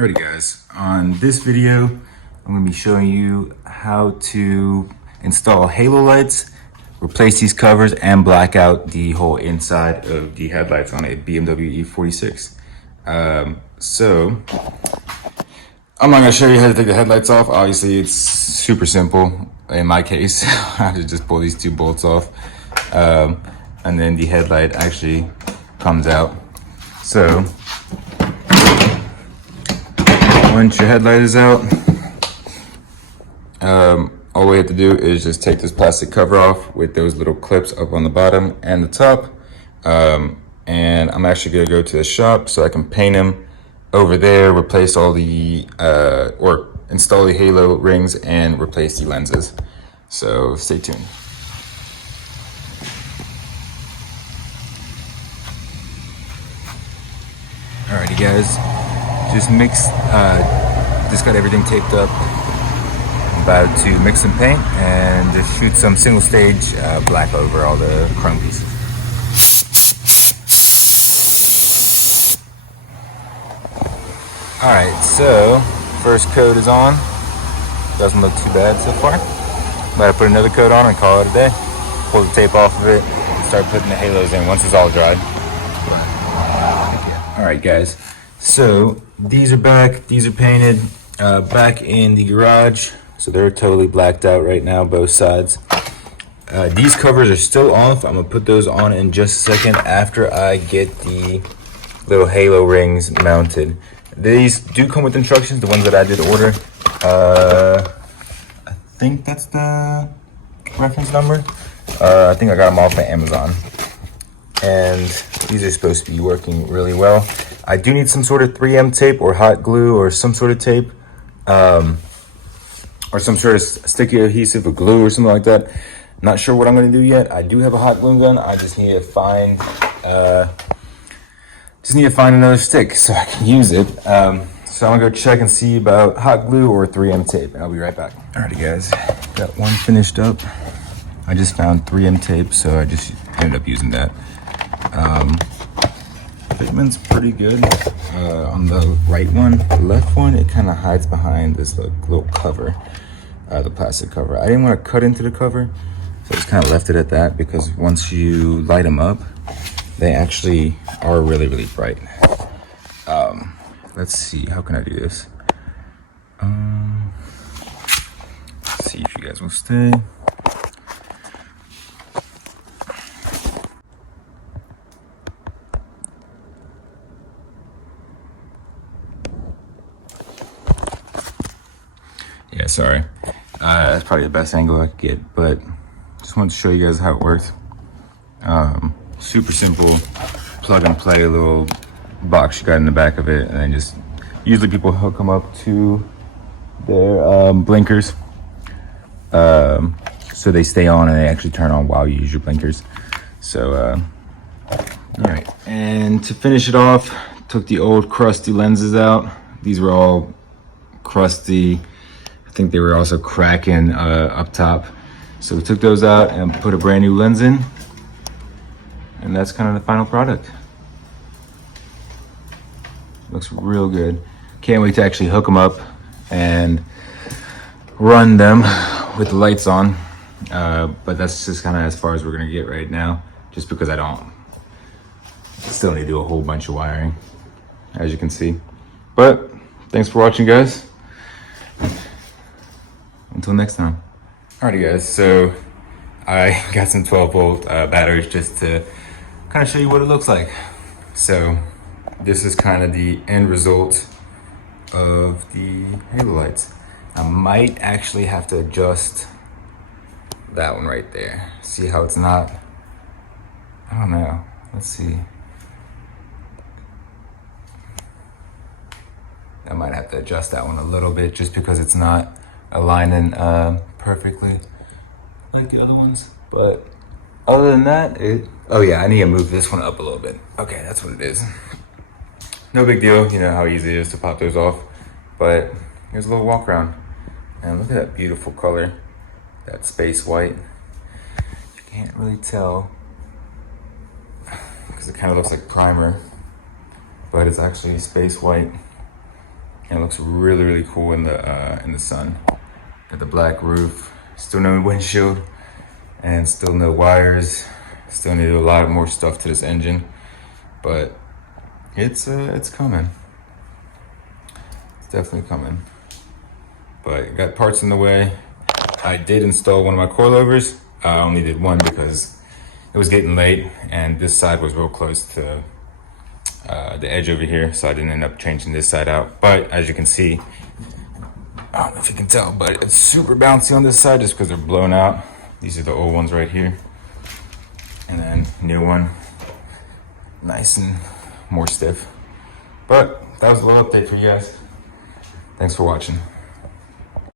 Alrighty guys, on this video, I'm going to be showing you how to install halo lights, replace these covers, and black out the whole inside of the headlights on a BMW E46. So, I'm not going to show you how to take the headlights off. Obviously, it's super simple. In my case, I have to just pull these two bolts off. And then the headlight actually comes out. So, once your headlight is out, all we have to do is just take this plastic cover off with those little clips up on the bottom and the top. And I'm actually gonna go to the shop so I can paint them over there, replace all the, or install the halo rings and replace the lenses. So stay tuned. Alrighty guys, just got everything taped up. I'm about to mix some paint and just shoot some single stage black over all the chrome pieces. Alright, so first coat is on. Doesn't look too bad so far. I'm about to put another coat on and call it a day. Pull the tape off of it and start putting the halos in once it's all dried. Alright guys, so these are back, these are painted, back in the garage. So they're totally blacked out right now, both sides. These covers are still off. I'm gonna put those on in just a second after I get the little halo rings mounted. These do come with instructions, the ones that I did order. I think that's the reference number. I think I got them off of Amazon. And these are supposed to be working really well. I do need some sort of 3M tape or hot glue or some sort of tape, or some sort of sticky adhesive or glue or something like that. Not sure what I'm gonna do yet. I do have a hot glue gun. I just need to find another stick so I can use it. So I'm gonna go check and see about hot glue or 3M tape, and I'll be right back. Alrighty guys, got one finished up. I just found 3M tape, so I just ended up using that. Fitment's pretty good on the right one. The left one, it kind of hides behind this little cover, the plastic cover. I didn't want to cut into the cover, so I just kind of left it at that, because once you light them up, they actually are really, really bright. Let's see, how can I do this? Let's see if you guys will stay. Yeah, sorry. That's probably the best angle I could get, but just wanted to show you guys how it works. Super simple, plug and play little box you got in the back of it, and then just, usually people hook them up to their blinkers, so they stay on and they actually turn on while you use your blinkers. So, all right, and to finish it off, took the old crusty lenses out. These were all crusty. I think they were also cracking up top. So we took those out and put a brand new lens in. And that's kind of the final product. Looks real good. Can't wait to actually hook them up and run them with the lights on. But that's just kind of as far as we're gonna get right now, just because I still need to do a whole bunch of wiring, as you can see. But thanks for watching, guys. Until next time. Alrighty guys, so I got some 12-volt batteries just to kind of show you what it looks like. So this is kind of the end result of the halo lights. I might actually have to adjust that one right there. See how it's not, I don't know, let's see. I might have to adjust that one a little bit just because it's not aligning perfectly like the other ones. But other than that, oh yeah, I need to move this one up a little bit. Okay, that's what it is. No big deal, you know how easy it is to pop those off. But here's a little walk around. And look at that beautiful color, that space white. You can't really tell because it kind of looks like primer, but it's actually space white. And it looks really, really cool in the sun. Got the black roof, still no windshield, and still no wires. Still need a lot more stuff to this engine, but it's coming. It's definitely coming. But got parts in the way. I did install one of my coilovers. I only did one because it was getting late and this side was real close to the edge over here, so I didn't end up changing this side out. But as you can see, I don't know if you can tell, but it's super bouncy on this side just because they're blown out. These are the old ones right here. And then new one, nice and more stiff. But that was a little update for you guys. Thanks for watching.